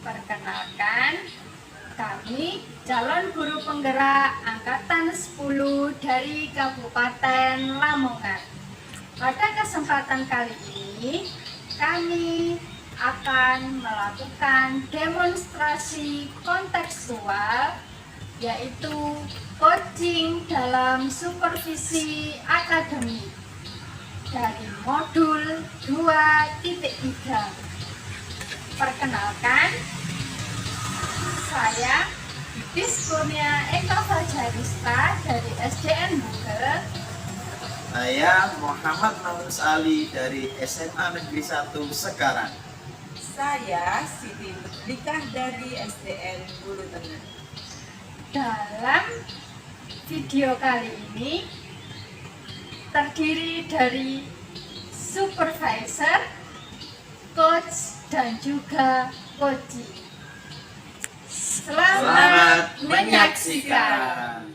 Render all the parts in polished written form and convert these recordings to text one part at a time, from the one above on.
Perkenalkan, kami calon guru penggerak angkatan 10 dari Kabupaten Lamongan. Pada kesempatan kali ini, kami akan melakukan demonstrasi kontekstual, yaitu coaching dalam supervisi akademik dari modul 2.3. Perkenalkan, saya Bibis Kurnia Eka Fajarista dari SDN Bugel. Saya Muhammad Namus Ali dari SMA Negeri 1 Sekarang. Saya Siti Nikah dari SDN Bulu Tengah. Dalam video kali ini terdiri dari supervisor, coach, dan juga coaching. Selamat menyaksikan.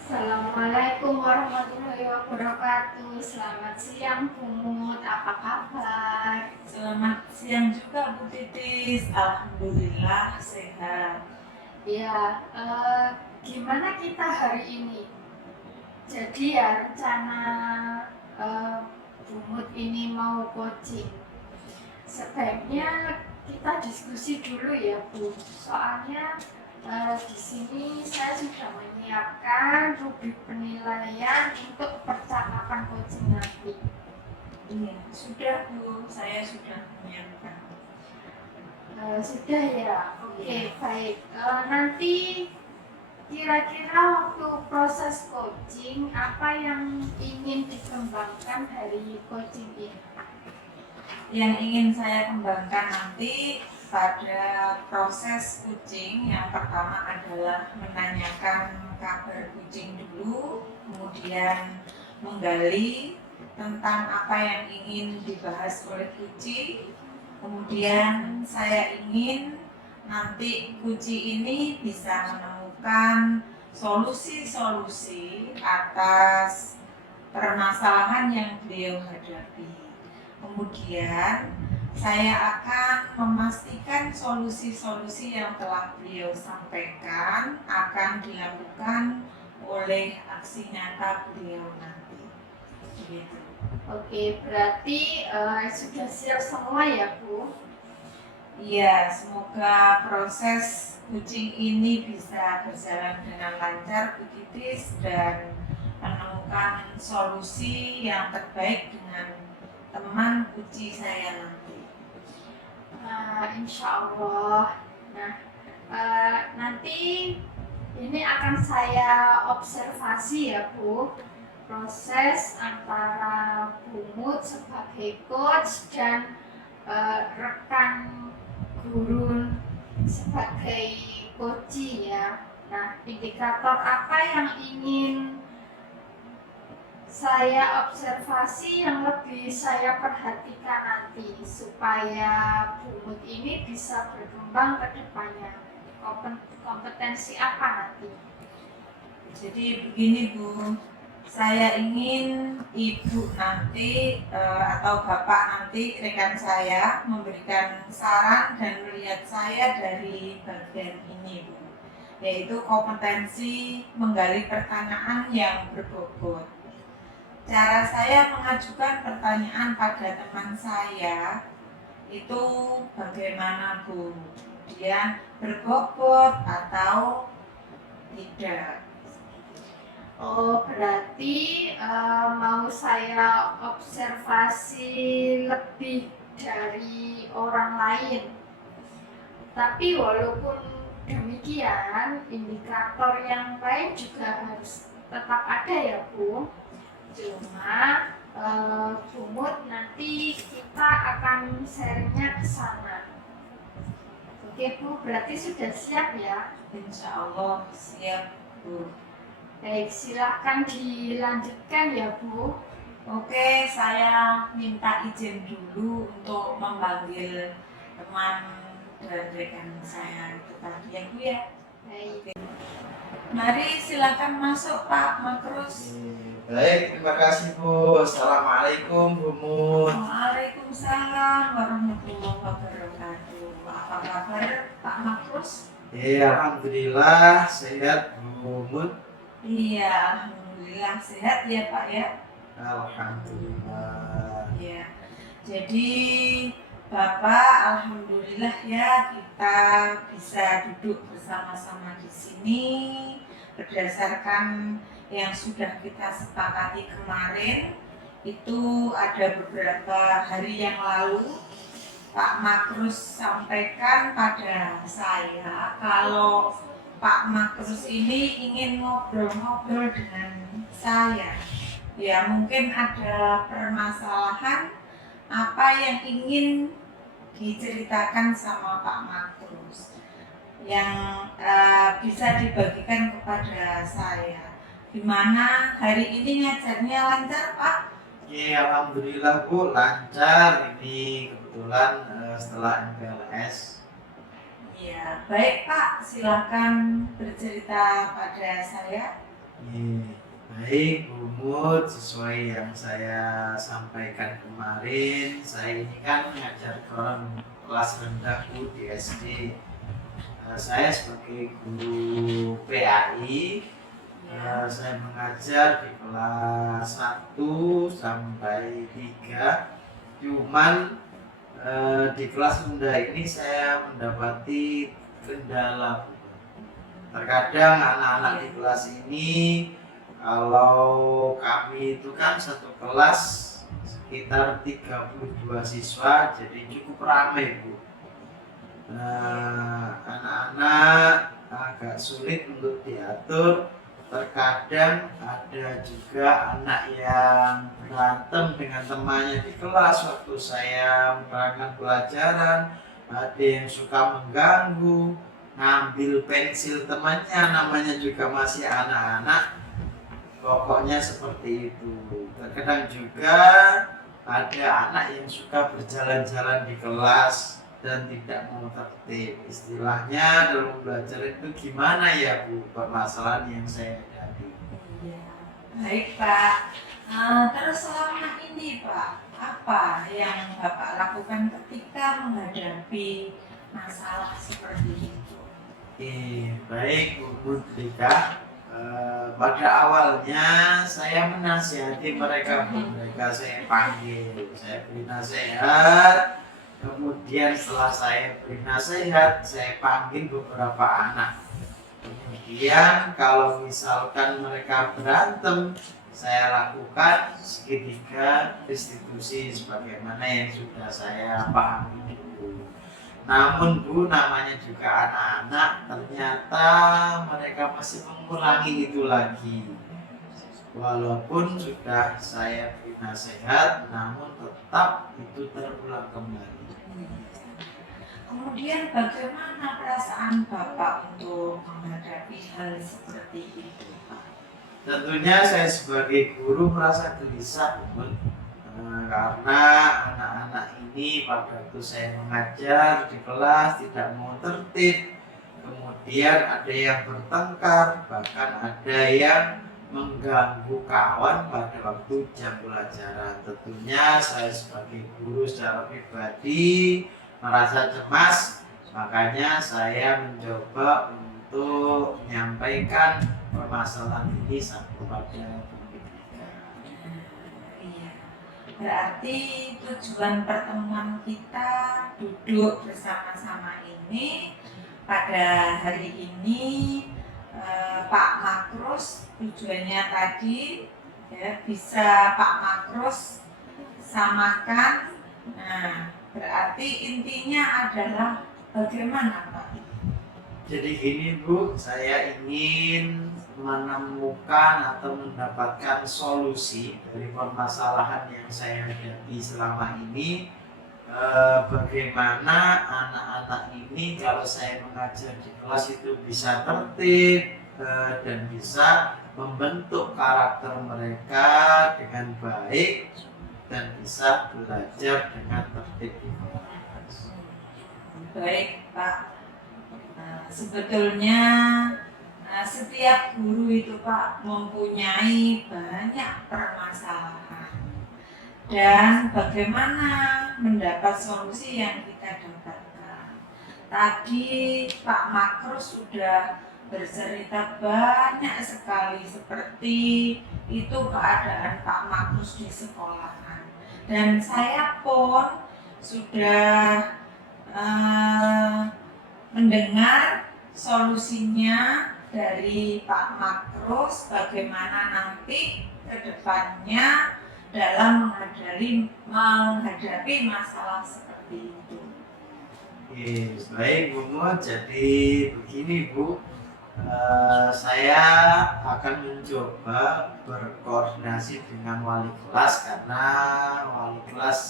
Assalamualaikum warahmatullahi wabarakatuh. Selamat siang Bu Mut, apa kabar? Selamat siang juga Bu Titis. Alhamdulillah sehat. Ya, gimana kita hari ini? Jadi ya rencana Bu Mut ini mau coaching. Sebaiknya kita diskusi dulu ya Bu. Soalnya di sini saya sudah menyiapkan rubrik penilaian untuk percakapan coaching nanti. Iya, sudah Bu, saya sudah menyiapkan. Sudah ya, oke, baik. Nanti kira-kira waktu proses coaching apa yang ingin dikembangkan dari coaching ini? Yang ingin saya kembangkan nanti pada proses kucing, yang pertama adalah menanyakan kabar kucing dulu, kemudian menggali tentang apa yang ingin dibahas oleh kucing. Kemudian saya ingin nanti kucing ini bisa menemukan solusi-solusi atas permasalahan yang beliau hadapi. Kemudian saya akan memastikan solusi-solusi yang telah beliau sampaikan akan dilakukan oleh aksi nyata beliau nanti. Begitu. Oke, berarti sudah siap semua ya Bu? Iya, semoga proses kucing ini bisa berjalan dengan lancar, Bu Titis, dan menemukan solusi yang terbaik dengan teman kucing saya nanti. Insya Allah. Nah, nanti ini akan saya observasi ya Bu, proses antara Bu Mut sebagai coach dan rekan guru sebagai coaching ya. Nah, indikator apa yang ingin saya observasi yang lebih saya perhatikan nanti supaya Bu Mut ini bisa berkembang ke depannya? Kompetensi apa nanti? Jadi begini Bu, saya ingin Ibu nanti atau Bapak nanti rekan saya memberikan saran dan melihat saya dari bagian ini Bu, yaitu kompetensi menggali pertanyaan yang berbobot. Cara saya mengajukan pertanyaan pada teman saya itu bagaimana Bu? Dia berbobot atau tidak? Oh, berarti mau saya observasi lebih dari orang lain. Tapi walaupun demikian, indikator yang lain juga harus tetap ada ya Bu. Cuma Bumut, nanti kita akan sharingnya ke sana. Oke Bu, berarti sudah siap ya? Insya Allah siap Bu. Baik, silahkan dilanjutkan ya Bu. Oke, saya minta izin dulu untuk memanggil teman dan rekan saya itu tadi ya Bu ya. Baik. Mari silakan masuk Pak Makrus. Baik, terima kasih Bu. Assalamualaikum Bu Mut. Waalaikumsalam warahmatullahi wabarakatuh. Apa kabar Pak Makrus? Alhamdulillah sehat Bu Mut. Iya, alhamdulillah sehat ya Pak ya. Alhamdulillah. Iya. Jadi Bapak, alhamdulillah ya kita bisa duduk bersama-sama di sini berdasarkan yang sudah kita sepakati kemarin. Itu ada beberapa hari yang lalu Pak Makrus sampaikan pada saya kalau Pak Makrus ini ingin ngobrol-ngobrol dengan saya. Ya mungkin ada permasalahan apa yang ingin diceritakan sama Pak Makrus yang bisa dibagikan kepada saya. Gimana hari ini ngajarnya lancar Pak? Alhamdulillah Bu, lancar. Ini kebetulan setelah MPLS. Ya, baik Pak, silakan bercerita pada saya. Baik Bu Mut, sesuai yang saya sampaikan kemarin, saya ini kan mengajar kelas rendah Bu di SD. Saya sebagai guru PAI, saya mengajar di kelas 1 sampai 3. Cuman di kelas rendah ini saya mendapati kendala. Terkadang anak-anak di kelas ini, kalau kami itu kan satu kelas sekitar 32 siswa, jadi cukup ramai Bu. Anak-anak agak sulit untuk diatur. Terkadang ada juga anak yang berantem dengan temannya di kelas waktu saya menerangkan pelajaran. Ada yang suka mengganggu, ngambil pensil temannya, namanya juga masih anak-anak. Pokoknya seperti itu. Terkadang juga ada anak yang suka berjalan-jalan di kelas dan tidak mau tertib. Istilahnya dalam belajar itu gimana ya Bu, permasalahan yang saya hadapi. Iya, baik Pak. Terus selama ini Pak, apa yang Bapak lakukan ketika menghadapi masalah seperti itu? Baik Bu Mudrika. Pada awalnya saya menasihati mereka, mereka saya panggil, saya beri nasihat. Kemudian setelah saya beri nasihat, saya panggil beberapa anak. Kemudian kalau misalkan mereka berantem, saya lakukan segitiga restitusi sebagaimana yang sudah saya pahami dulu. Namun Bu, namanya juga anak-anak, ternyata mereka masih mengulangi itu lagi. Walaupun sudah saya beri nasihat, namun tetap itu terulang kembali. Kemudian bagaimana perasaan Bapak untuk menghadapi hal seperti itu Pak? Tentunya saya sebagai guru merasa gelisah, Bu. Karena anak-anak ini pada waktu saya mengajar di kelas tidak mau tertib, kemudian ada yang bertengkar, bahkan ada yang mengganggu kawan pada waktu jam pelajaran. Tentunya saya sebagai guru secara pribadi merasa cemas, makanya saya mencoba untuk menyampaikan permasalahan ini kepada Berarti tujuan pertemuan kita duduk bersama-sama ini pada hari ini Pak Makrus tujuannya tadi ya, bisa Pak Makrus samakan. Nah, berarti intinya adalah bagaimana Pak? Jadi gini Bu, saya ingin menemukan atau mendapatkan solusi dari permasalahan yang saya hadapi selama ini. Bagaimana anak-anak ini kalau saya mengajar di kelas itu bisa tertib dan bisa membentuk karakter mereka dengan baik dan bisa belajar dengan tertib di kelas. Baik Pak, sebetulnya setiap guru itu Pak mempunyai banyak permasalahan, dan bagaimana mendapat solusi yang kita dapatkan. Tadi Pak Makrus sudah bercerita banyak sekali seperti itu keadaan Pak Makrus di sekolahan, dan saya pun sudah mendengar solusinya dari Pak Makrus bagaimana nanti ke depannya dalam menghadapi masalah seperti itu. Baik Bu Mut, jadi begini Bu, saya akan mencoba berkoordinasi dengan wali kelas karena wali kelas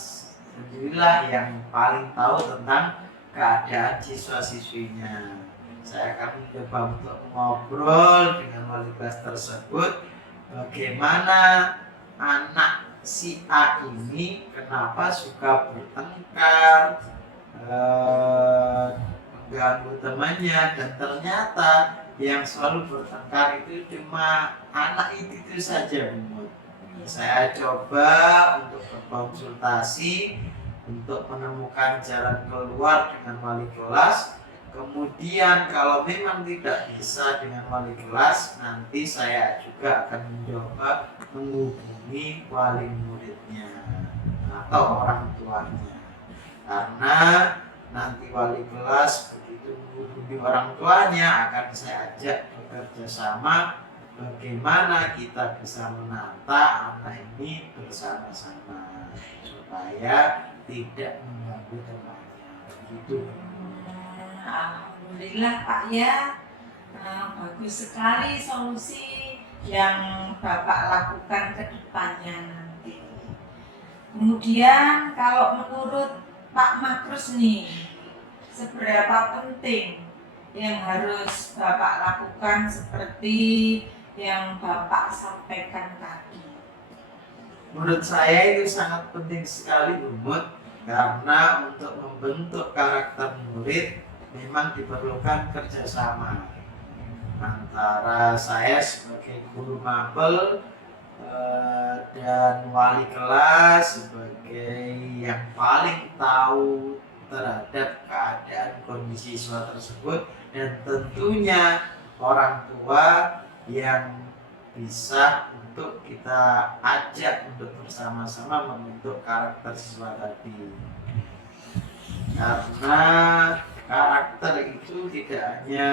sendirilah yang paling tahu tentang keadaan siswa-siswinya. Saya akan mencoba untuk ngobrol dengan wali kelas tersebut bagaimana anak si A ini kenapa suka bertengkar, mengganggu temannya, dan ternyata yang selalu bertengkar itu cuma anak itu saja Bu. Saya coba untuk berkonsultasi untuk menemukan jalan keluar dengan wali kelas. Kemudian kalau memang tidak bisa dengan wali kelas, nanti saya juga akan mencoba menghubungi wali muridnya atau orang tuanya. Karena nanti wali kelas begitu menghubungi orang tuanya akan saya ajak bekerja sama bagaimana kita bisa menata anak ini bersama-sama supaya tidak mengganggu temannya. Begitu. Alhamdulillah Pak ya, bagus sekali solusi yang Bapak lakukan ke depannya nanti. Kemudian kalau menurut Pak Makrus nih, seberapa penting yang harus Bapak lakukan seperti yang Bapak sampaikan tadi? Menurut saya itu sangat penting sekali Bu Mut, karena untuk membentuk karakter murid memang diperlukan kerjasama antara saya sebagai guru mapel dan wali kelas sebagai yang paling tahu terhadap keadaan kondisi siswa tersebut, dan tentunya orang tua yang bisa untuk kita ajak untuk bersama-sama membentuk karakter siswa tadi. Karena karakter itu tidak hanya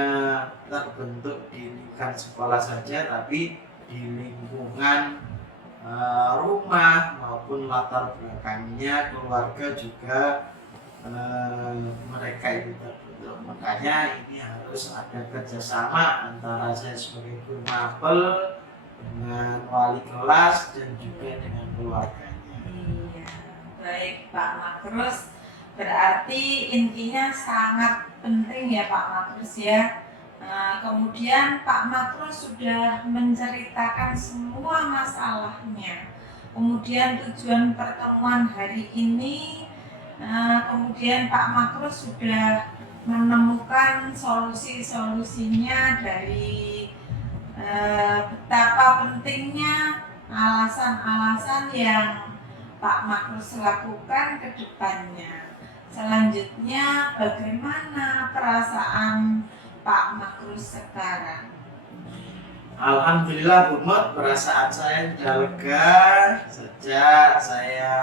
terbentuk di lingkungan sekolah saja, tapi di lingkungan rumah maupun latar belakangnya keluarga juga mereka itu terbentuk. Makanya ini harus ada kerjasama antara saya sebagai guru mapel dengan wali kelas dan juga dengan keluarganya. Iya, baik Pak Makrus. Berarti intinya sangat penting ya Pak Makrus ya. Kemudian Pak Makrus sudah menceritakan semua masalahnya. Kemudian tujuan pertemuan hari ini, kemudian Pak Makrus sudah menemukan solusi-solusinya dari betapa pentingnya alasan-alasan yang Pak Makrus lakukan ke depannya. Selanjutnya, bagaimana perasaan Pak Makrus sekarang? Alhamdulillah Bu Mut, perasaan saya sudah lega sejak saya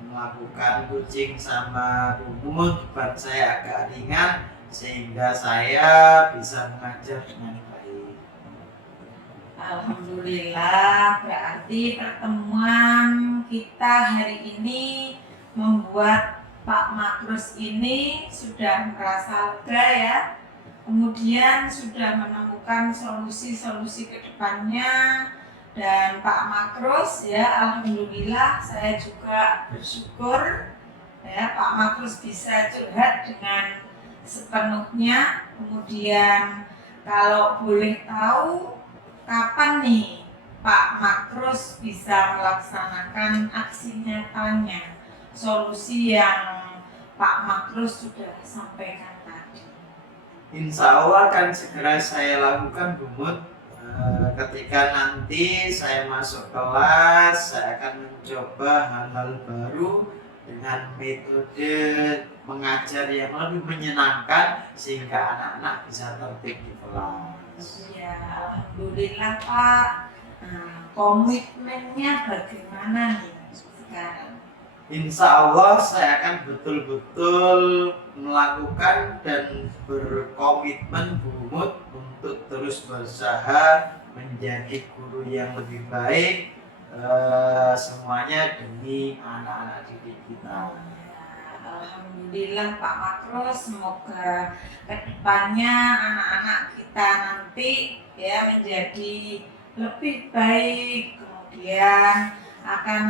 melakukan coaching sama Bu Mut. Beban saya agak ringan sehingga saya bisa mengajar dengan baik. Alhamdulillah, berarti pertemuan kita hari ini membuat Pak Makrus ini sudah merasa lega ya. kemudian sudah menemukan solusi-solusi ke depannya. Dan Pak Makrus ya, alhamdulillah saya juga bersyukur ya Pak Makrus bisa curhat dengan sepenuhnya. Kemudian kalau boleh tahu kapan nih Pak Makrus bisa melaksanakan aksi nyatanya solusi yang Pak Makrus sudah sampaikan tadi? Insya Allah akan segera saya lakukan, Bu Mut. Ketika nanti saya masuk kelas, saya akan mencoba hal-hal baru dengan metode mengajar yang lebih menyenangkan sehingga anak-anak bisa tertib di kelas. Ya, alhamdulillah Pak. Komitmennya bagaimana nih sekarang? Insya Allah saya akan betul-betul melakukan dan berkomitmen, Bu Mut, untuk terus berusaha menjadi guru yang lebih baik, semuanya demi anak-anak didik kita. Alhamdulillah Pak Makrus, semoga kedepannya anak-anak kita nanti ya menjadi lebih baik, kemudian akan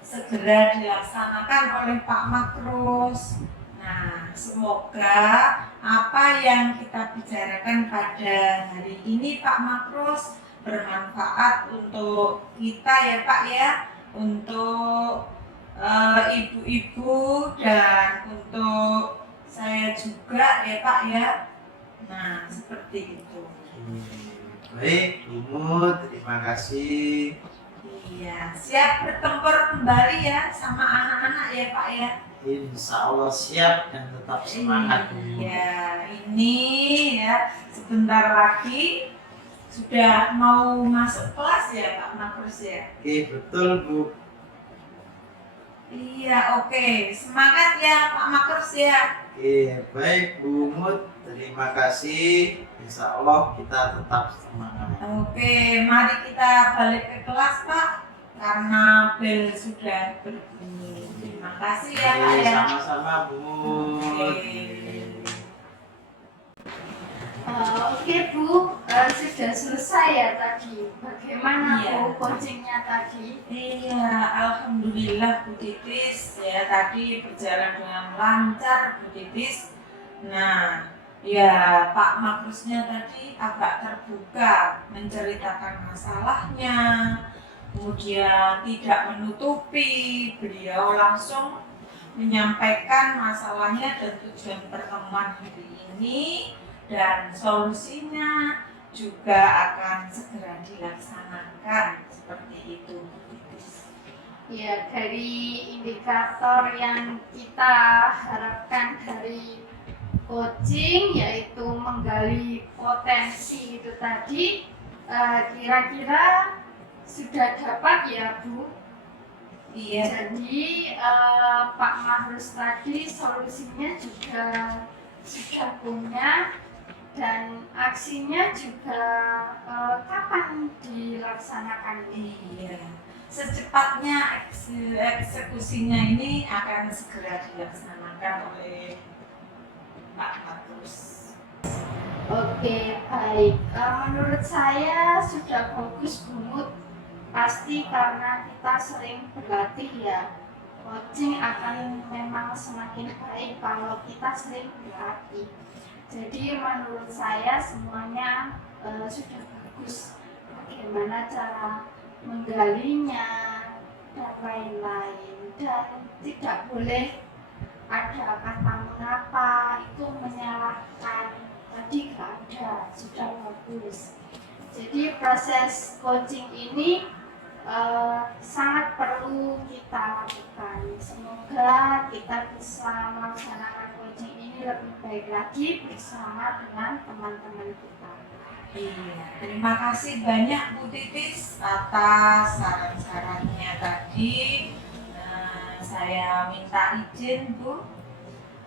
segera dilaksanakan oleh Pak Makrus. Nah, semoga apa yang kita bicarakan pada hari ini Pak Makrus bermanfaat untuk kita ya Pak ya, untuk ibu-ibu dan untuk saya juga ya Pak ya. Nah, seperti itu. Baik, Bu Mut, terima kasih. Iya, siap bertempur kembali ya sama anak-anak ya Pak ya. Insya Allah siap dan tetap semangat, Bu Mut. Iya, ini ya sebentar lagi sudah mau masuk kelas ya Pak Makrus ya. Oke, betul, Bu. Iya, oke. Semangat ya Pak Makrus ya. Oke, baik Bu Mut, terima kasih. Insya Allah kita tetap semangat. Oke, mari kita balik ke kelas Pak, karena bel sudah berbunyi. Terima kasih ya Pak Oke, ya. sama-sama Bu Mut. Oke Bu, sudah selesai ya tadi. Bagaimana Iya. Bu coachingnya tadi? Iya, alhamdulillah Bu Titis ya, tadi berjalan dengan lancar Bu Titis. Nah, ya Pak Makrusnya tadi agak terbuka menceritakan masalahnya, kemudian tidak menutupi, beliau langsung menyampaikan masalahnya dan tujuan pertemuan hari ini dan solusinya juga akan segera dilaksanakan seperti itu. Ya, dari indikator yang kita harapkan dari coaching yaitu menggali potensi itu tadi, kira-kira sudah dapat ya Bu? Iya. Jadi Pak Makrus tadi solusinya juga sudah punya dan aksinya juga kapan dilaksanakan? Iya, secepatnya eksekusinya ini akan segera dilaksanakan oleh Pak Makrus. Oke, baik. Menurut saya sudah bagus Bu Mut. Pasti karena kita sering berlatih ya. Coaching akan memang semakin baik kalau kita sering berlatih. Jadi menurut saya semuanya sudah bagus. Bagaimana cara menggalinya dan lain-lain, dan tidak boleh ada kata mengapa itu menyalahkan, tadi nggak ada, sudah bagus. Jadi proses coaching ini sangat perlu kita lakukan. Semoga kita bisa melaksanakan coaching ini lebih baik lagi bersama dengan teman-teman kita. Iya, terima kasih banyak Bu Titis atas saran-sarannya tadi. Saya minta izin Bu.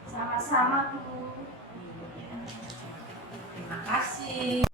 Sama-sama Bu. Iya. Terima kasih.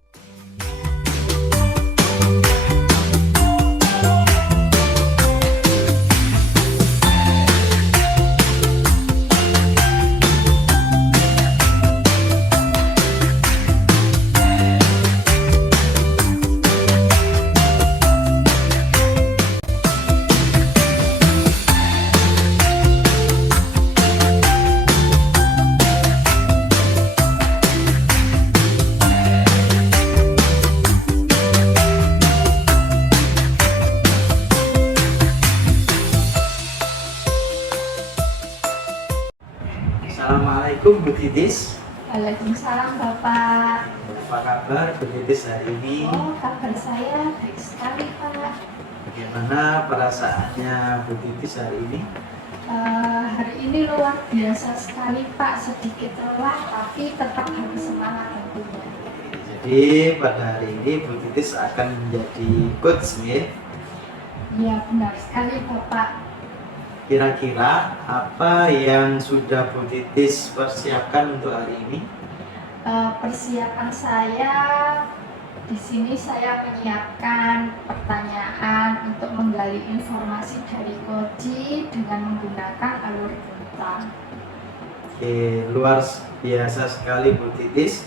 Assalamualaikum Bu Titis. Waalaikumsalam Bapak. Apa kabar Bu Titis hari ini? Oh, kabar saya baik sekali Pak. Bagaimana perasaannya Bu Titis hari ini? Hari ini luar biasa sekali Pak, sedikit lelah tapi tetap harus semangat tentunya. Jadi pada hari ini Bu Titis akan menjadi coach ya. Iya benar sekali Bapak. Kira-kira apa yang sudah Bu Titis persiapkan untuk hari ini? Persiapan saya di sini saya menyiapkan pertanyaan untuk menggali informasi dari Koji dengan menggunakan alur cerita. Oke, luar biasa sekali Bu Titis.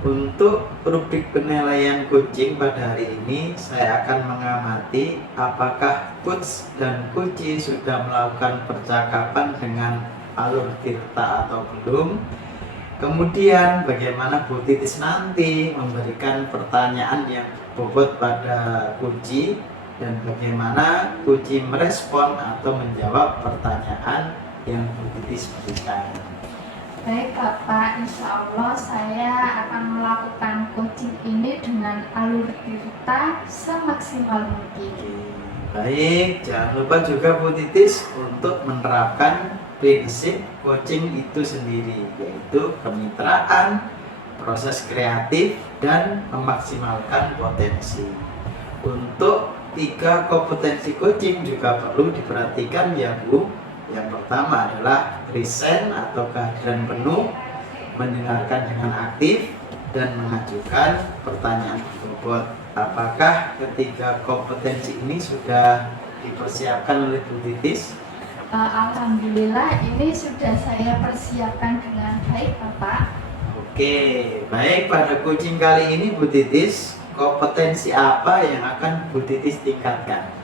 Untuk rubrik penilaian coaching pada hari ini, saya akan mengamati apakah coach dan coachee sudah melakukan percakapan dengan alur tirta atau belum. Kemudian bagaimana Bu Titis nanti memberikan pertanyaan yang bobot pada coachee dan bagaimana coachee merespon atau menjawab pertanyaan yang Bu Titis berikan. Baik Bapak, insya Allah saya akan melakukan coaching ini dengan alur cerita semaksimal mungkin. Baik, jangan lupa juga Bu Titis untuk menerapkan prinsip coaching itu sendiri, yaitu kemitraan, proses kreatif, dan memaksimalkan potensi. Untuk 3 kompetensi coaching juga perlu diperhatikan ya Bu. Yang pertama adalah present atau kehadiran penuh, mendengarkan dengan aktif, dan mengajukan pertanyaan berbobot. Apakah ketiga kompetensi ini sudah dipersiapkan oleh Bu Titis? Alhamdulillah ini sudah saya persiapkan dengan baik Bapak. Oke, baik, pada coaching kali ini Bu Titis, kompetensi apa yang akan Bu Titis tingkatkan?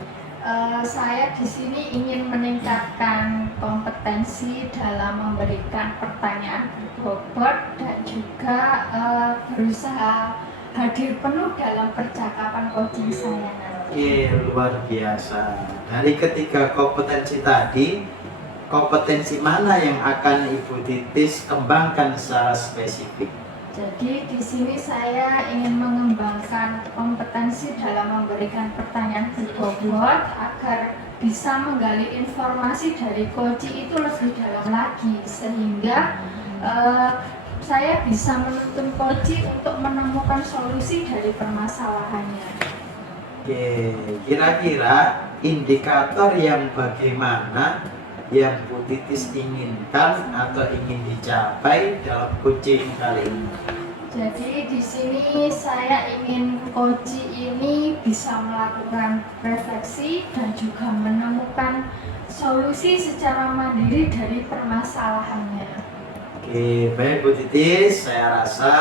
Saya di sini ingin meningkatkan kompetensi dalam memberikan pertanyaan berbobot dan juga berusaha hadir penuh dalam percakapan coaching saya nanti. Oke, luar biasa. Dari ketiga kompetensi tadi, kompetensi mana yang akan Ibu Titis kembangkan secara spesifik? Jadi di sini saya ingin mengembangkan kompetensi dalam memberikan pertanyaan berbobot agar bisa menggali informasi dari coaching itu lebih dalam lagi sehingga saya bisa menuntun coaching untuk menemukan solusi dari permasalahannya. Oke, kira-kira indikator yang bagaimana yang Bu Titis inginkan atau ingin dicapai dalam coaching kali ini? Jadi di sini saya ingin coaching ini bisa melakukan refleksi dan juga menemukan solusi secara mandiri dari permasalahannya. Oke, baik Bu Titis, saya rasa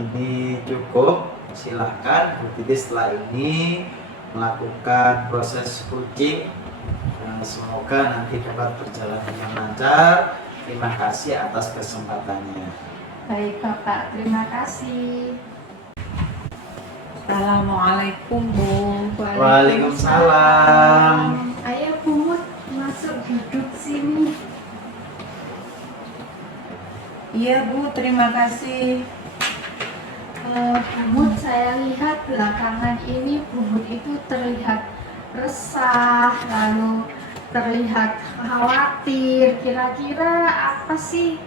ini cukup. Silahkan Bu Titis setelah ini melakukan proses coaching. Semoga nanti dapat berjalan dengan lancar. Terima kasih atas kesempatannya. Baik Bapak, terima kasih. Assalamualaikum Bu. Waalaikumsalam. Ayo Bumut masuk duduk sini. Iya Bu, terima kasih. Bumut, saya lihat belakangan ini Bumut itu terlihat resah, lalu terlihat khawatir. Kira-kira apa sih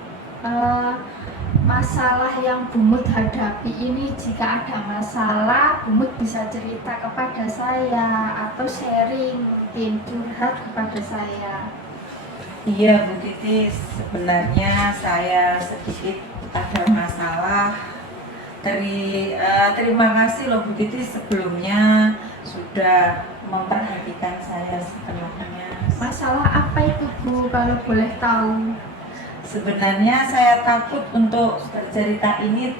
masalah yang Bumut hadapi ini? Jika ada masalah, Bumut bisa cerita kepada saya atau sharing, mungkin curhat kepada saya. Iya Bu Titis, sebenarnya saya sedikit ada masalah. Terima kasih loh Bu Titis sebelumnya sudah memperhatikan saya sepenuhnya. Masalah apa itu Bu, kalau boleh tahu? Sebenarnya saya takut untuk bercerita ini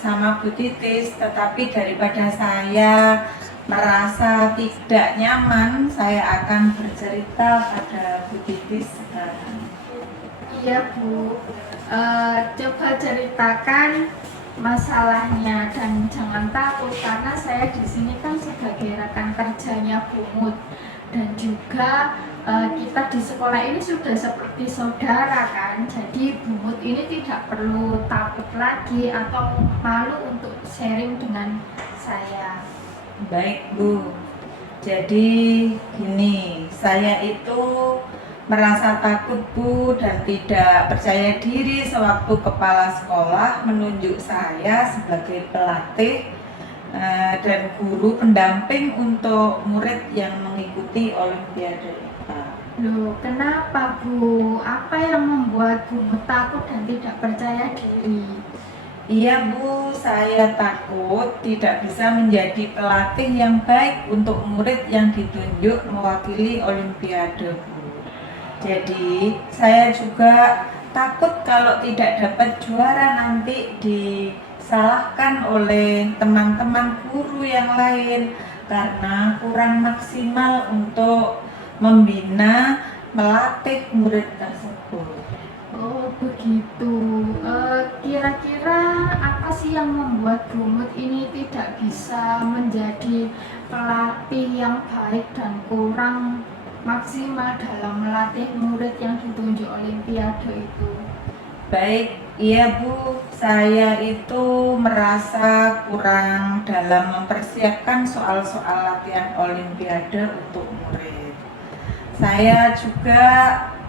sama Bu Titis, tetapi daripada saya merasa tidak nyaman, saya akan bercerita pada Bu Titis sekarang. Iya Bu, coba ceritakan masalahnya dan jangan takut karena saya di sini kan sebagai rekan kerjanya Bumut dan juga kita di sekolah ini sudah seperti saudara kan, jadi Bumut ini tidak perlu takut lagi atau malu untuk sharing dengan saya. Baik Bu, jadi gini, saya itu merasa takut Bu dan tidak percaya diri sewaktu kepala sekolah menunjuk saya sebagai pelatih dan guru pendamping untuk murid yang mengikuti Olimpiade IPA. Loh, kenapa Bu? Apa yang membuat Bumut takut dan tidak percaya diri? Iya Bu, saya takut tidak bisa menjadi pelatih yang baik untuk murid yang ditunjuk mewakili Olimpiade Bu. Jadi saya juga takut kalau tidak dapat juara nanti disalahkan oleh teman-teman guru yang lain karena kurang maksimal untuk membina, melatih murid tersebut. Oh begitu. Kira-kira apa sih yang membuat Bumut ini tidak bisa menjadi pelatih yang baik dan kurang maksimal dalam melatih murid yang ditunjuk Olimpiade itu? Baik, iya Bu, saya itu merasa kurang dalam mempersiapkan soal-soal latihan Olimpiade untuk murid. Saya juga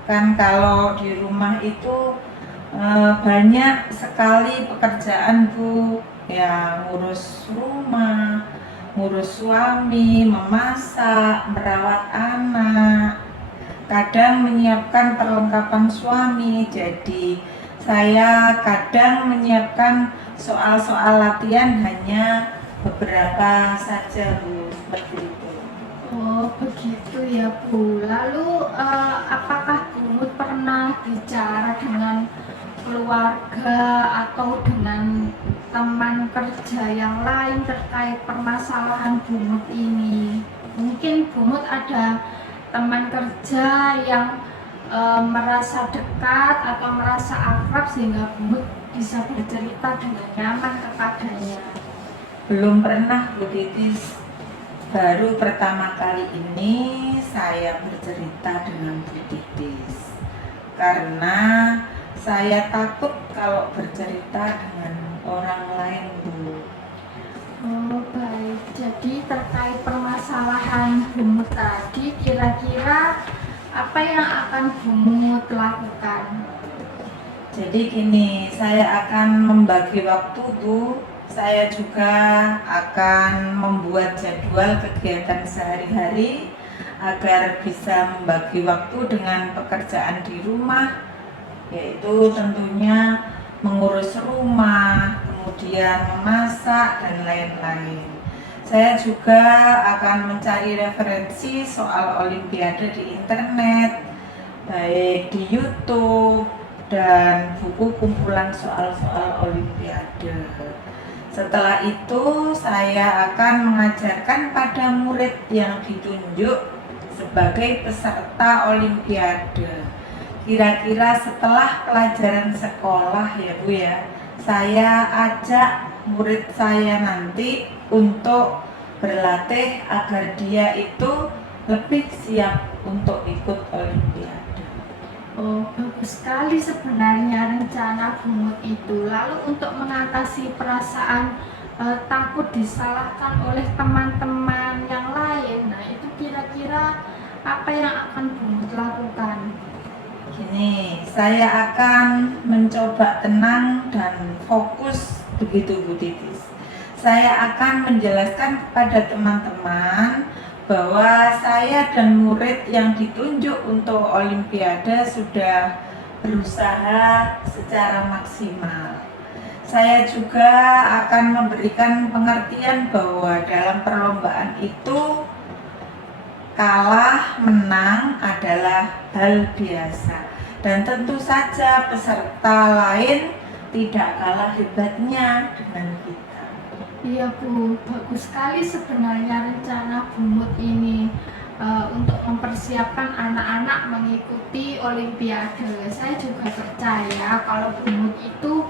kan kalau di rumah itu banyak sekali pekerjaan Bu, ya ngurus rumah, ngurus suami, memasak, merawat anak, kadang menyiapkan perlengkapan suami. Jadi saya kadang menyiapkan soal-soal latihan hanya beberapa saja Bu, seperti itu. Oh begitu ya Bu. Lalu apakah Bumut pernah bicara dengan keluarga atau dengan teman kerja yang lain terkait permasalahan Bumut ini? Mungkin Bumut ada teman kerja yang merasa dekat atau merasa akrab sehingga Bumut bisa bercerita dengan nyaman kepadanya. Belum pernah Bu Titis, baru pertama kali ini saya bercerita dengan Bu Titis karena saya takut kalau bercerita dengan orang lain Bu. Oh baik, jadi terkait permasalahan Bumut tadi, kira-kira apa yang akan Bumut lakukan? Jadi gini, saya akan membagi waktu Bu. Saya juga akan membuat jadwal kegiatan sehari-hari agar bisa membagi waktu dengan pekerjaan di rumah, yaitu tentunya mengurus rumah, kemudian memasak dan lain-lain. Saya juga akan mencari referensi soal Olimpiade di internet, baik di YouTube dan buku kumpulan soal-soal Olimpiade. Setelah itu saya akan mengajarkan pada murid yang ditunjuk sebagai peserta Olimpiade. Kira-kira setelah pelajaran sekolah ya Bu ya, saya ajak murid saya nanti untuk berlatih agar dia itu lebih siap untuk ikut Olimpiade. Oh, bagus sekali sebenarnya rencana Bumut itu. Lalu untuk mengatasi perasaan takut disalahkan oleh teman-teman yang lain, nah itu kira-kira apa yang akan Bumut lakukan? Gini, saya akan mencoba tenang dan fokus begitu Bu Titis. Saya akan menjelaskan kepada teman-teman bahwa saya dan murid yang ditunjuk untuk Olimpiade sudah berusaha secara maksimal. Saya juga akan memberikan pengertian bahwa dalam perlombaan itu kalah menang adalah hal biasa dan tentu saja peserta lain tidak kalah hebatnya dengan kita. Iya Bu, bagus sekali sebenarnya rencana Bumut ini untuk mempersiapkan anak-anak mengikuti Olimpiade. Saya juga percaya kalau Bumut itu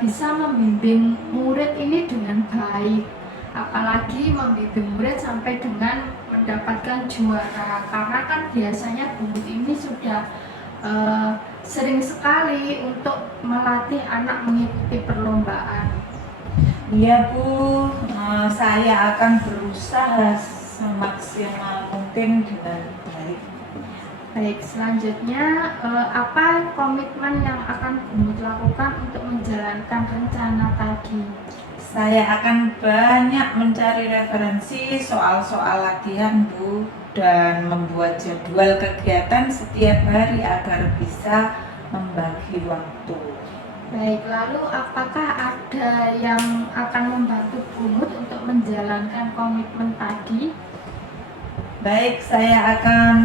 bisa membimbing murid ini dengan baik. apalagi membimbing murid sampai dengan mendapatkan juara, karena kan biasanya Bumut ini sudah sering sekali untuk melatih anak mengikuti perlombaan. Iya Bu, saya akan berusaha semaksimal mungkin dengan baik. Baik, selanjutnya apa komitmen yang akan Bumut lakukan untuk menjalankan rencana tadi? Saya akan banyak mencari referensi soal-soal latihan Bu, dan membuat jadwal kegiatan setiap hari agar bisa membagi waktu. Baik, lalu apakah ada yang akan membantu Bumut untuk menjalankan komitmen tadi? Baik, saya akan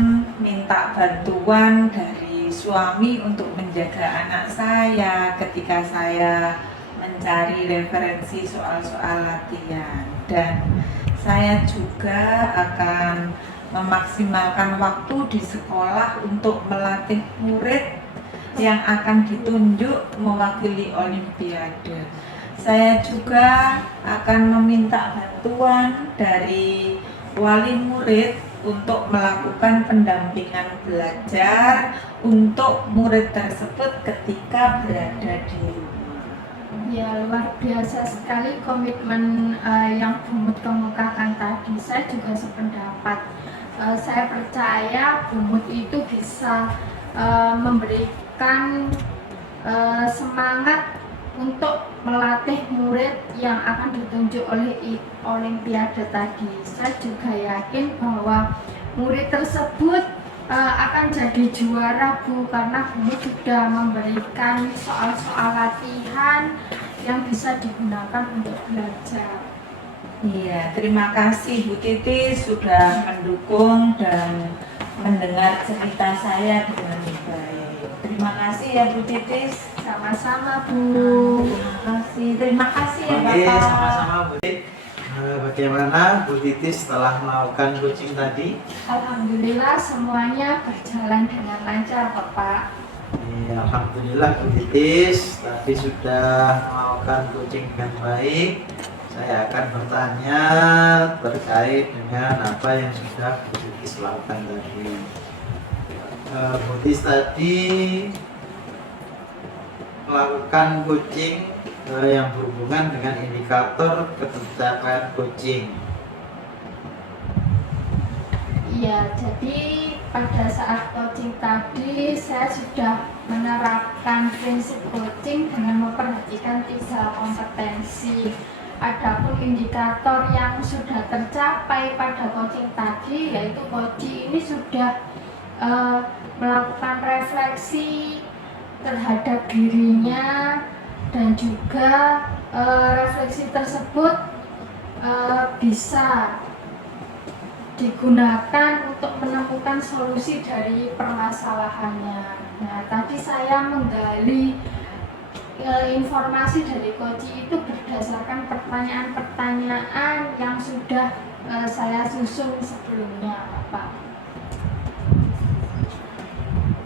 minta bantuan dari suami untuk menjaga anak saya ketika saya mencari referensi soal-soal latihan, dan saya juga akan memaksimalkan waktu di sekolah untuk melatih murid yang akan ditunjuk mewakili Olimpiade. Saya juga akan meminta bantuan dari wali murid untuk melakukan pendampingan belajar untuk murid tersebut ketika berada di rumah. Ya, luar biasa sekali komitmen yang Bumut kemukakan tadi. Saya juga sependapat. Saya percaya Bumut itu bisa memberikan semangat untuk melatih murid yang akan ditunjuk oleh Olimpiade tadi. Saya juga yakin bahwa murid tersebut akan jadi juara Bu, karena Bumut sudah memberikan soal-soal latihan yang bisa digunakan untuk belajar. Iya, terima kasih Bu Titis sudah mendukung dan mendengar cerita saya dengan baik. Terima kasih ya Bu Titis. Sama-sama Bu. Terima kasih ya Oke, Bapak. sama-sama Bu Titis. Bagaimana Bu Titis setelah melakukan coaching tadi? Alhamdulillah semuanya berjalan dengan lancar Bapak. Alhamdulillah Bu Titis tadi sudah melakukan coaching dengan baik. Saya akan bertanya terkait dengan apa yang sudah Bu Titis lakukan tadi. Bu Titis tadi melakukan coaching yang berhubungan dengan indikator ketercapaian coaching. Iya, jadi pada saat coaching tadi saya sudah menerapkan prinsip coaching dengan memperhatikan 3 kompetensi. Adapun indikator yang sudah tercapai pada coaching tadi, yaitu coaching ini sudah melakukan refleksi terhadap dirinya, dan juga refleksi tersebut bisa digunakan untuk menemukan solusi dari permasalahannya. Nah, tadi saya menggali informasi dari coaching itu berdasarkan pertanyaan-pertanyaan yang sudah saya susun sebelumnya, Pak.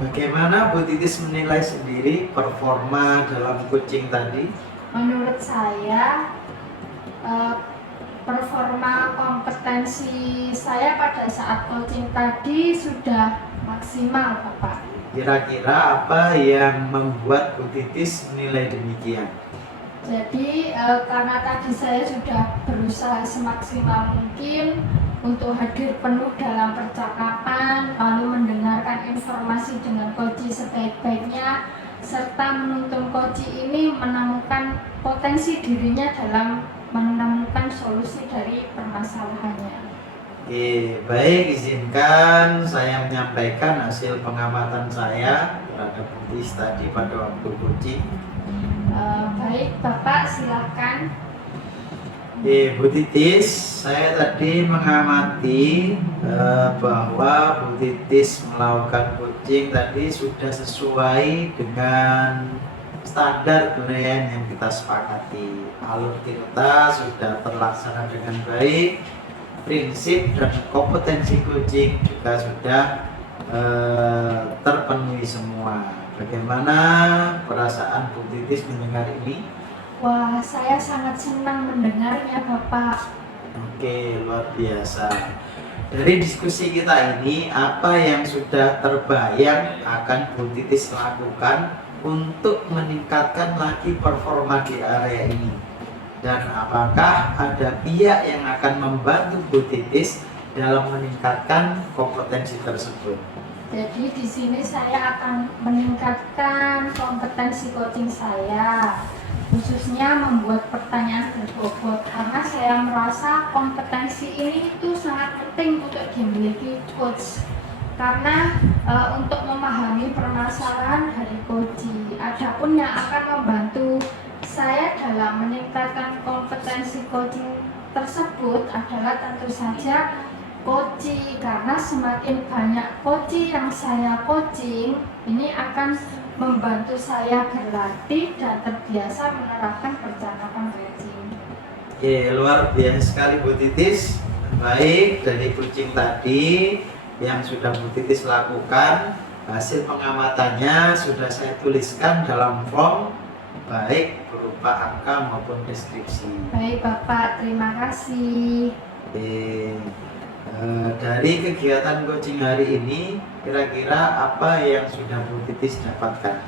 Bagaimana Bu Titis menilai sendiri performa dalam coaching tadi? Menurut saya performa kompetensi saya pada saat coaching tadi sudah maksimal, Bapak. Kira-kira apa yang membuat Bu Titis menilai demikian? Jadi karena tadi saya sudah berusaha semaksimal mungkin untuk hadir penuh dalam percakapan, lalu mendengarkan informasi dengan coach sebaik-baiknya, serta menuntun coach ini menemukan potensi dirinya dalam menemukan solusi dari permasalahannya. Oke, baik, izinkan saya menyampaikan hasil pengamatan saya terhadap Bu Titis tadi pada waktu coaching. Baik, Bapak silakan. Bu Titis, saya tadi mengamati bahwa Bu Titis melakukan coaching tadi sudah sesuai dengan standar penilaian yang kita sepakati. Alur kita sudah terlaksana dengan baik, prinsip dan kompetensi coaching juga sudah terpenuhi semua. Bagaimana perasaan Bu Titis mendengar ini? Wah, saya sangat senang mendengarnya, Bapak. Oke, luar biasa. Dari diskusi kita ini, apa yang sudah terbayang akan Bu Titis lakukan untuk meningkatkan lagi performa di area ini? Dan apakah ada pihak yang akan membantu Bu Titis dalam meningkatkan kompetensi tersebut? Jadi di sini saya akan meningkatkan kompetensi coaching saya, khususnya membuat pertanyaan berbobot, karena saya merasa kompetensi ini itu sangat penting untuk dimiliki coach. Karena untuk memahami permasalahan dari coaching, adapun yang akan membantu saya dalam meningkatkan kompetensi coaching tersebut adalah tentu saja coaching, karena semakin banyak coaching yang saya coaching, ini akan membantu saya berlatih dan terbiasa menerapkan percakapan coaching. Oke, luar biasa sekali Bu Titis. Baik, dari coaching tadi yang sudah Bu Titis lakukan, hasil pengamatannya sudah saya tuliskan dalam form, baik berupa angka maupun deskripsi. Baik Bapak, terima kasih. Oke. Dari kegiatan coaching hari ini, kira-kira apa yang sudah Bu Titis dapatkan?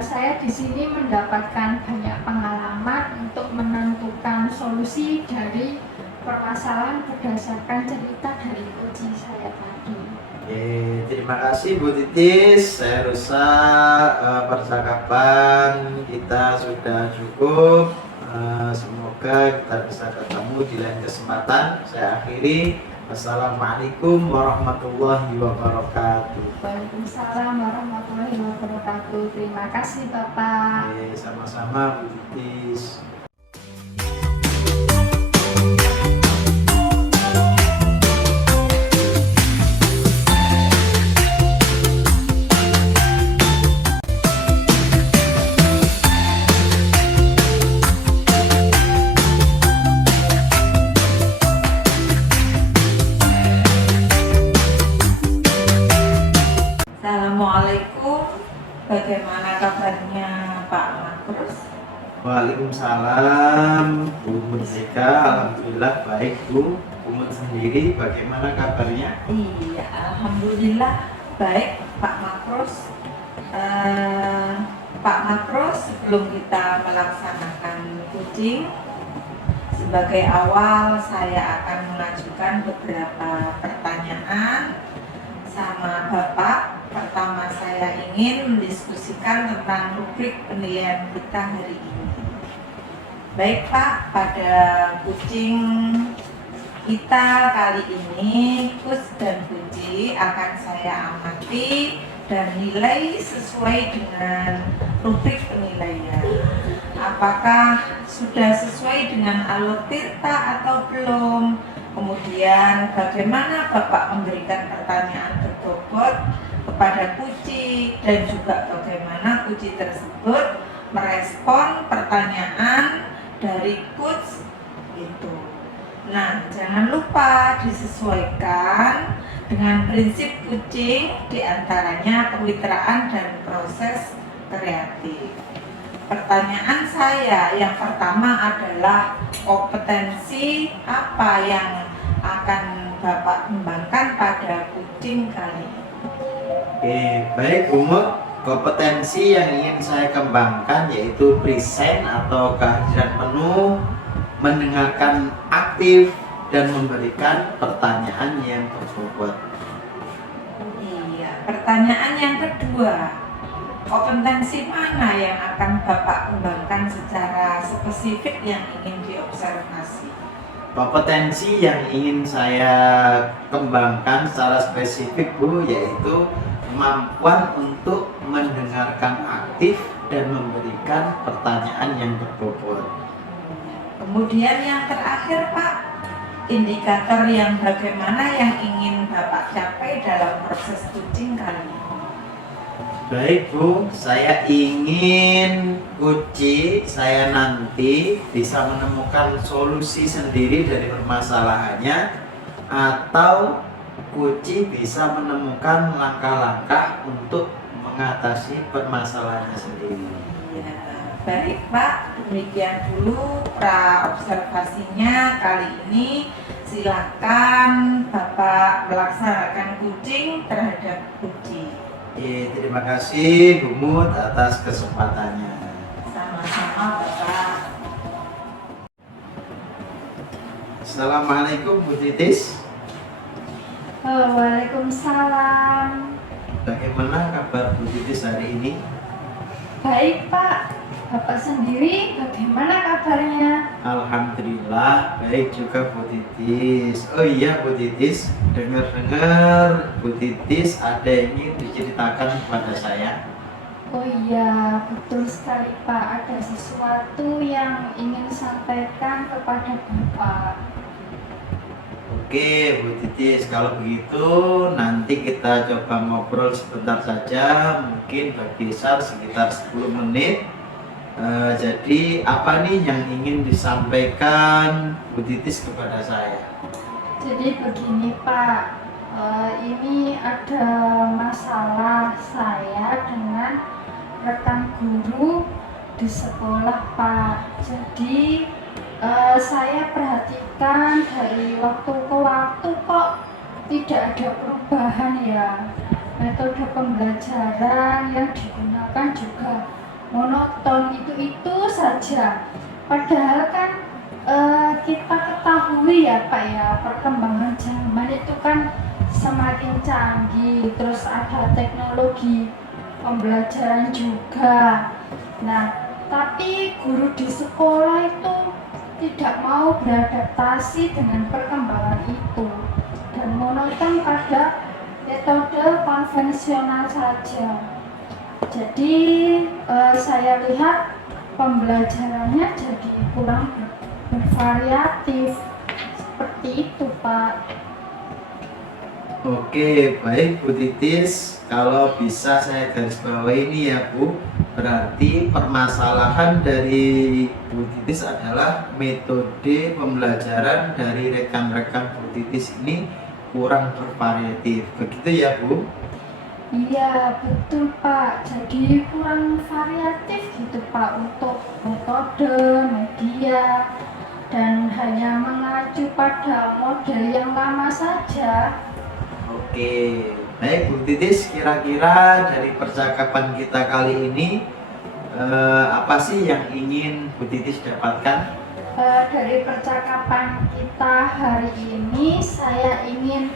Saya di sini mendapatkan banyak pengalaman untuk menentukan solusi dari permasalahan berdasarkan cerita dari coaching saya tadi. Oke, terima kasih Bu Titis. Saya rasa percakapan kita sudah cukup. Semoga kita bisa ketemu di lain kesempatan. Saya akhiri. Wassalamualaikum warahmatullahi wabarakatuh. Waalaikumsalam warahmatullahi wabarakatuh. Terima kasih Bapak. Oke, sama-sama Bu Titis. Assalamualaikum, bagaimana kabarnya Pak Makrus? Waalaikumsalam Bu Mursyika. Alhamdulillah baik Bu. Bu Mut sendiri bagaimana kabarnya? Iya, alhamdulillah baik Pak Makrus. Pak Makrus, sebelum kita melaksanakan coaching, sebagai awal saya akan mengajukan beberapa pertanyaan sama Bapak. Pertama, saya ingin mendiskusikan tentang rubrik penilaian kita hari ini. Baik Pak, pada coaching kita kali ini, Kus dan Puji akan saya amati dan nilai sesuai dengan rubrik penilaian. Apakah sudah sesuai dengan alur tirta atau belum? Kemudian bagaimana Bapak memberikan pertanyaan berbobot kepada Puji, dan juga bagaimana Puji tersebut merespon pertanyaan dari coach itu. Nah, jangan lupa disesuaikan dengan prinsip coaching, diantaranya kemitraan dan proses kreatif. Pertanyaan saya yang pertama adalah kompetensi apa yang akan Bapak kembangkan pada coaching kali ini? Oke, baik Bu Mut. Kompetensi yang ingin saya kembangkan yaitu present atau kehadiran penuh, mendengarkan aktif, dan memberikan pertanyaan yang berbobot. Iya, pertanyaan yang kedua, kompetensi mana yang akan Bapak kembangkan secara spesifik yang ingin diobservasi? Kompetensi yang ingin saya kembangkan secara spesifik Bu, yaitu kemampuan untuk mendengarkan aktif dan memberikan pertanyaan yang berbobot. Kemudian yang terakhir Pak, indikator yang bagaimana yang ingin Bapak capai dalam proses coaching kali ini? Baik Bu, saya ingin coaching saya nanti bisa menemukan solusi sendiri dari permasalahannya, atau coaching bisa menemukan langkah-langkah untuk mengatasi permasalahannya sendiri. Ya, Baik Pak, demikian dulu pra observasinya kali ini. Silakan Bapak melaksanakan kucing terhadap Budi. Terima kasih Bu Mut atas kesempatannya. Sama-sama Bapak. Assalamualaikum Bu Titis. Waalaikumsalam. Bagaimana kabar Bu Titis hari ini? Baik Pak, Bapak sendiri bagaimana kabarnya? Alhamdulillah baik juga Bu Titis. Oh iya Bu Titis, dengar-dengar Bu Titis ada yang ingin diceritakan kepada saya. Oh iya, betul sekali Pak. Ada sesuatu yang ingin sampaikan kepada Bapak. Oke Bu Titis, kalau begitu nanti kita coba ngobrol sebentar saja, mungkin berkisar sekitar 10 menit. Jadi apa nih yang ingin disampaikan Bu Titis kepada saya? Jadi begini Pak, ini ada masalah saya dengan rekan guru di sekolah Pak. Jadi saya perhatikan dari waktu ke waktu kok tidak ada perubahan ya. Metode pembelajaran yang digunakan juga monoton, itu saja. Padahal kan kita ketahui ya Pak ya, perkembangan zaman itu kan semakin canggih, terus ada teknologi pembelajaran juga. Nah, tapi guru di sekolah itu tidak mau beradaptasi dengan perkembangan itu dan monoton pada metode konvensional saja. Jadi saya lihat pembelajarannya jadi kurang bervariatif seperti itu Pak. Oke, baik Bu Titis. Kalau bisa saya garis bawahi ini ya Bu, berarti permasalahan dari Bu Titis adalah metode pembelajaran dari rekan-rekan Bu Titis ini kurang bervariatif. Begitu ya Bu? Iya betul Pak, jadi kurang variatif gitu Pak untuk metode, media, dan hanya mengacu pada model yang lama saja. Oke, baik Bu Titis, kira-kira dari percakapan kita kali ini apa sih yang ingin Bu Titis dapatkan? Dari percakapan kita hari ini, saya ingin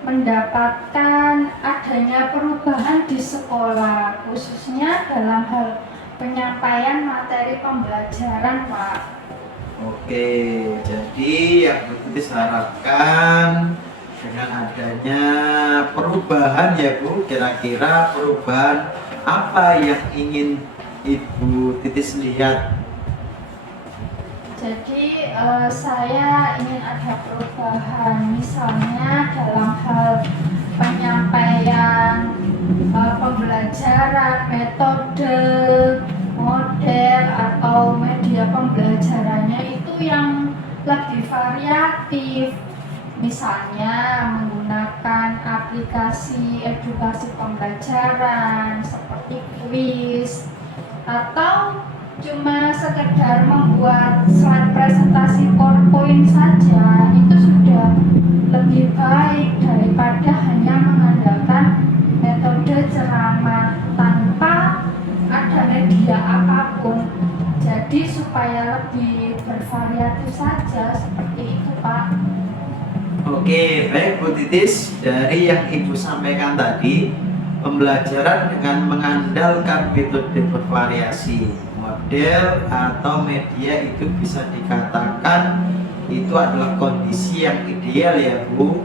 mendapatkan adanya perubahan di sekolah, khususnya dalam hal penyampaian materi pembelajaran Pak. Oke, jadi yang Bu Titis harapkan dengan adanya perubahan ya Bu, kira-kira perubahan apa yang ingin Ibu Titis lihat? Jadi saya ingin ada perubahan, misalnya dalam hal penyampaian pembelajaran, metode, model atau media pembelajarannya itu yang lebih variatif. Misalnya menggunakan aplikasi edukasi pembelajaran seperti kuis, atau cuma sekedar membuat slide presentasi PowerPoint saja, itu sudah lebih baik daripada hanya mengandalkan metode ceramah tanpa ada media apapun. Jadi supaya lebih bervariatif saja, seperti itu Pak. Oke, baik Bu Titis, dari yang Ibu sampaikan tadi, pembelajaran dengan mengandalkan metode bervariasi, model atau media itu bisa dikatakan itu adalah kondisi yang ideal ya Bu,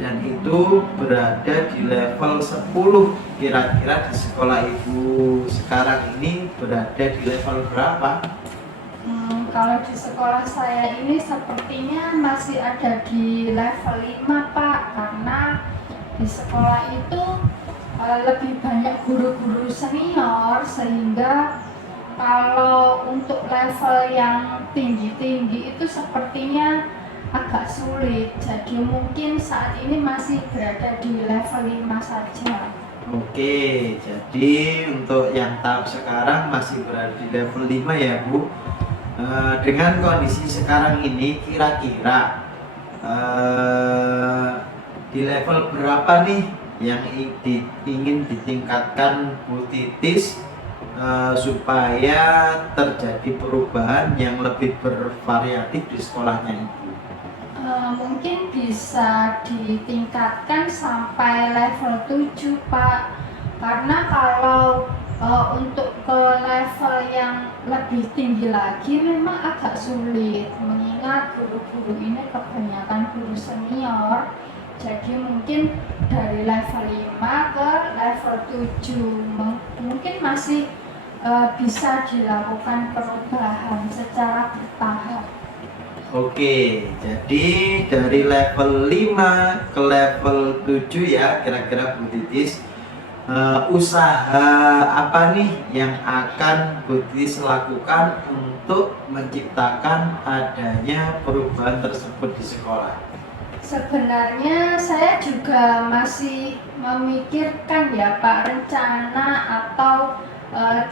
dan itu berada di level 10. Kira-kira di sekolah Ibu sekarang ini berada di level berapa? Kalau di sekolah saya ini sepertinya masih ada di level 5 Pak, karena di sekolah itu lebih banyak guru-guru senior, sehingga kalau untuk level yang tinggi-tinggi itu sepertinya agak sulit. Jadi mungkin saat ini masih berada di level 5 saja. Oke, jadi untuk yang tahap sekarang masih berada di level 5 ya Bu. Dengan kondisi sekarang ini kira-kira di level berapa nih yang ingin ditingkatkan Bu Titis supaya terjadi perubahan yang lebih bervariatif di sekolahnya Ibu? Mungkin bisa ditingkatkan sampai level 7 Pak, karena kalau untuk ke level yang lebih tinggi lagi memang agak sulit, mengingat guru-guru ini kebanyakan guru senior. Jadi mungkin dari level 5 ke level 7 mungkin masih bisa dilakukan perubahan secara bertahap. Oke, jadi dari level 5 ke level 7 ya kira-kira Bu Titis. Usaha apa nih yang akan Bu Titis lakukan untuk menciptakan adanya perubahan tersebut di sekolah? Sebenarnya saya juga masih memikirkan ya Pak, rencana atau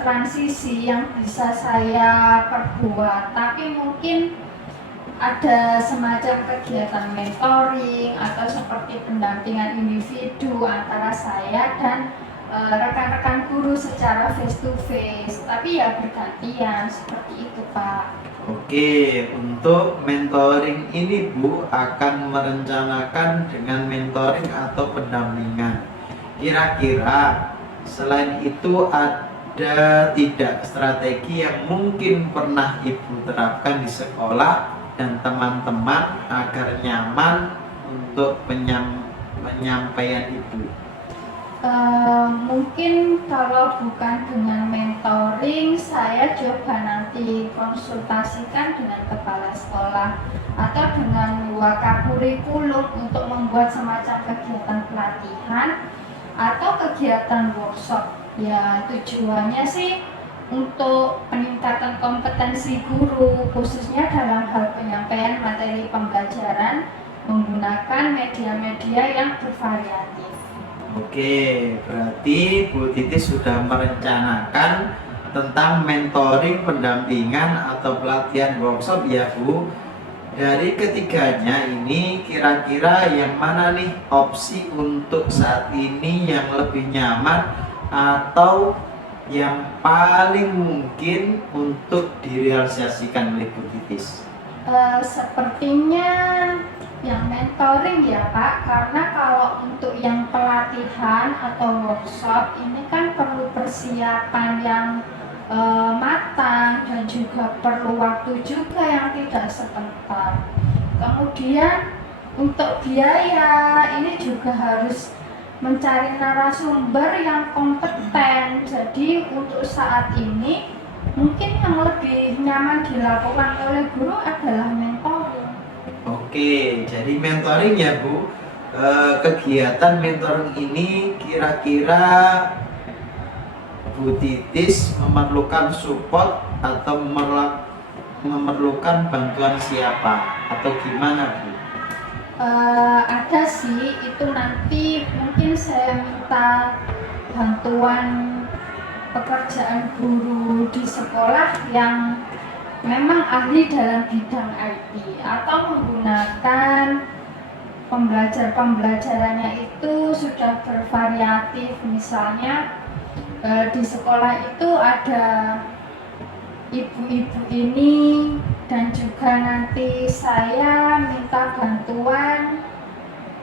transisi yang bisa saya perbuat, tapi mungkin ada semacam kegiatan mentoring atau seperti pendampingan individu antara saya dan rekan-rekan guru secara face to face, tapi ya bergantian seperti itu Pak. Oke, untuk mentoring ini Bu akan merencanakan dengan mentoring atau pendampingan. Kira-kira selain itu ada tidak strategi yang mungkin pernah Ibu terapkan di sekolah dan teman-teman agar nyaman untuk penyampaian Ibu? Mungkin kalau bukan dengan mentoring, saya coba nanti konsultasikan dengan kepala sekolah atau dengan wakakurikulum untuk membuat semacam kegiatan pelatihan atau kegiatan workshop. Ya tujuannya sih untuk peningkatan kompetensi guru, khususnya dalam hal penyampaian materi pembelajaran menggunakan media-media yang bervariatif. Oke, berarti Bu Titis sudah merencanakan tentang mentoring, pendampingan atau pelatihan workshop ya Bu. Dari ketiganya ini kira-kira yang mana nih opsi untuk saat ini yang lebih nyaman atau yang paling mungkin untuk direalisasikan oleh Bu Titis? Sepertinya yang mentoring ya Pak, karena kalau untuk yang pelatihan atau workshop ini kan perlu persiapan yang matang dan juga perlu waktu juga yang tidak sebentar. Kemudian untuk biaya ini juga harus mencari narasumber yang kompeten. Jadi untuk saat ini mungkin yang lebih nyaman dilakukan oleh guru adalah mentoring. Oke, jadi mentoring ya Bu. Kegiatan mentoring ini kira-kira Bu Titis memerlukan support atau memerlukan bantuan siapa atau gimana Bu? Ada sih, itu nanti mungkin saya minta bantuan pekerjaan guru di sekolah yang memang ahli dalam bidang IT atau menggunakan pembelajarannya itu sudah bervariatif. Misalnya di sekolah itu ada ibu-ibu ini dan juga nanti saya minta bantuan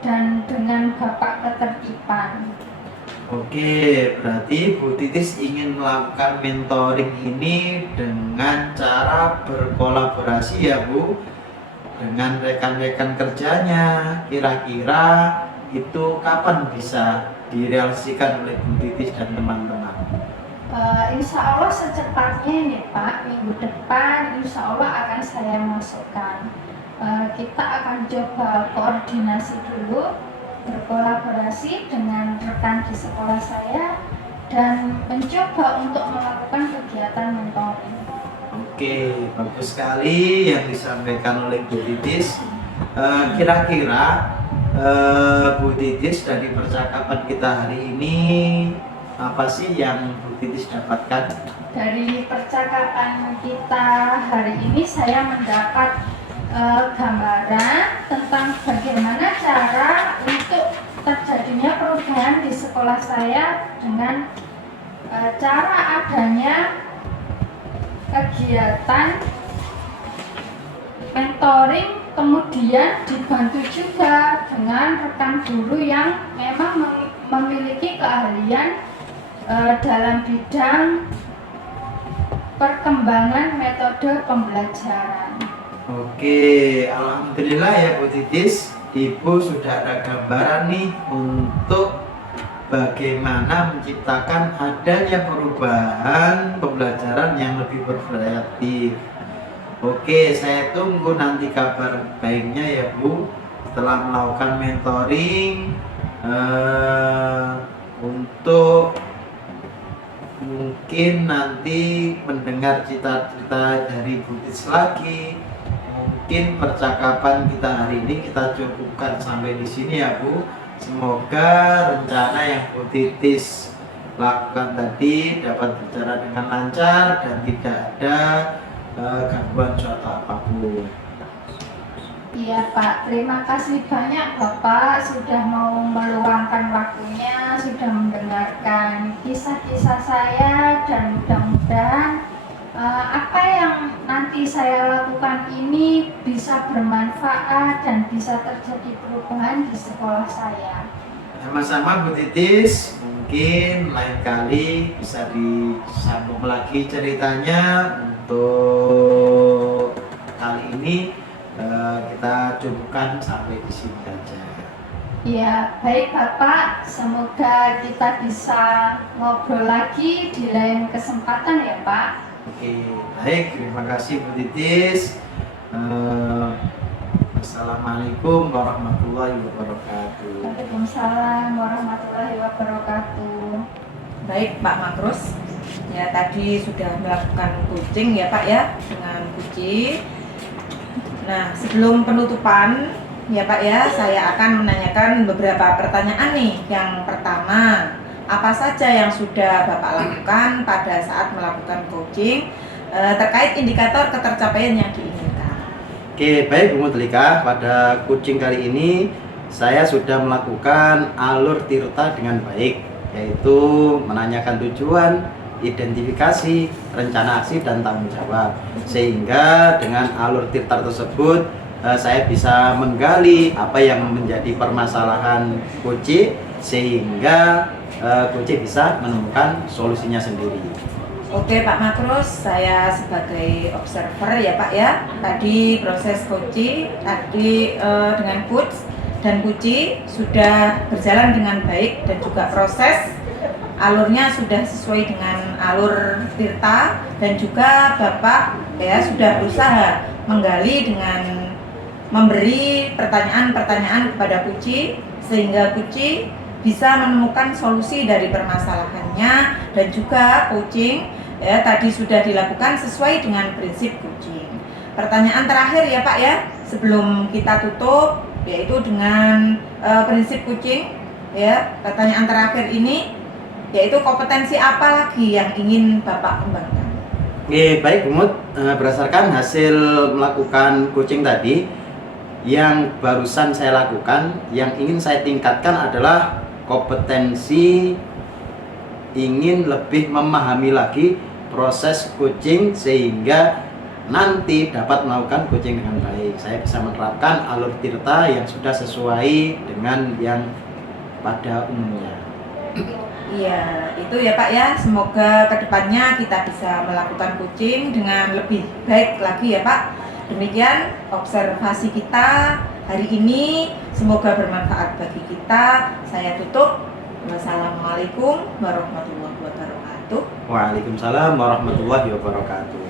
dan dengan bapak ketertiban. Oke, berarti Bu Titis ingin melakukan mentoring ini dengan cara berkolaborasi ya Bu dengan rekan-rekan kerjanya. Kira-kira itu kapan bisa direalisasikan oleh Bu Titis dan teman-teman? Insya Allah secepatnya nih Pak, minggu depan insya Allah akan saya masukkan. Kita akan coba koordinasi dulu, berkolaborasi dengan rekan di sekolah saya dan mencoba untuk melakukan kegiatan mentoring. Oke, bagus sekali yang disampaikan oleh Bu Titis. Kira-kira Bu Titis, dari percakapan kita hari ini apa sih yang Bu Titis dapatkan? Dari percakapan kita hari ini saya mendapat gambaran tentang bagaimana cara untuk terjadinya perubahan di sekolah saya dengan cara adanya kegiatan mentoring, kemudian dibantu juga dengan rekan guru yang memang memiliki keahlian dalam bidang perkembangan metode pembelajaran. Oke, alhamdulillah ya Bu Titis, Ibu sudah ada gambaran nih untuk bagaimana menciptakan adanya perubahan pembelajaran yang lebih bervariatif. Oke, saya tunggu nanti kabar baiknya ya Bu, setelah melakukan mentoring untuk mungkin nanti mendengar cerita-cerita dari Bu Titis lagi. Mungkin percakapan kita hari ini kita cukupkan sampai di sini ya Bu. Semoga rencana yang Bu Titis lakukan tadi dapat berjalan dengan lancar dan tidak ada gangguan suatu apapun. Iya Pak, terima kasih banyak Bapak sudah mau meluangkan waktunya, sudah mendengarkan kisah-kisah saya, dan mudah-mudahan apa yang nanti saya lakukan ini bisa bermanfaat dan bisa terjadi perubahan di sekolah saya. Sama-sama Bu Titis, mungkin lain kali bisa disambung lagi ceritanya. Untuk kali ini kita cukupkan sampai di sini aja. Ya, baik Bapak, semoga kita bisa ngobrol lagi di lain kesempatan ya Pak. Oke, baik, terima kasih Bu Titis. Assalamualaikum warahmatullahi wabarakatuh. Waalaikumsalam warahmatullahi wabarakatuh. Baik Pak Makrus, ya tadi sudah melakukan coaching ya Pak ya dengan Puji. Nah, sebelum penutupan ya Pak ya, saya akan menanyakan beberapa pertanyaan nih. Yang pertama, apa saja yang sudah Bapak lakukan pada saat melakukan coaching terkait indikator ketercapaian yang diinginkan? Oke, baik Bu Mutlika, pada coaching kali ini saya sudah melakukan alur tirta dengan baik, yaitu menanyakan tujuan, identifikasi, rencana aksi, dan tanggung jawab. Sehingga dengan alur tirta tersebut saya bisa menggali apa yang menjadi permasalahan coach, sehingga coach bisa menemukan solusinya sendiri. Oke Pak Makrus, saya sebagai observer ya Pak ya. Tadi proses coaching tadi dengan coach dan Puji sudah berjalan dengan baik, dan juga proses alurnya sudah sesuai dengan alur tirta, dan juga Bapak ya sudah berusaha menggali dengan memberi pertanyaan-pertanyaan kepada Puji, sehingga Puji bisa menemukan solusi dari permasalahannya, dan juga coaching ya tadi sudah dilakukan sesuai dengan prinsip coaching. Pertanyaan terakhir ya Pak ya sebelum kita tutup, yaitu dengan prinsip coaching ya. Pertanyaan terakhir ini yaitu kompetensi apa lagi yang ingin Bapak kembangkan? Oke, baik Bu Mut, berdasarkan hasil melakukan coaching tadi, yang barusan saya lakukan, yang ingin saya tingkatkan adalah kompetensi ingin lebih memahami lagi proses coaching, sehingga nanti dapat melakukan coaching dengan baik. Saya bisa menerapkan alur tirta yang sudah sesuai dengan yang pada umumnya. Iya, itu ya Pak ya. Semoga kedepannya kita bisa melakukan coaching dengan lebih baik lagi ya Pak. Demikian observasi kita hari ini, semoga bermanfaat bagi kita. Saya tutup. Wassalamualaikum warahmatullahi wabarakatuh. Waalaikumsalam warahmatullahi wabarakatuh.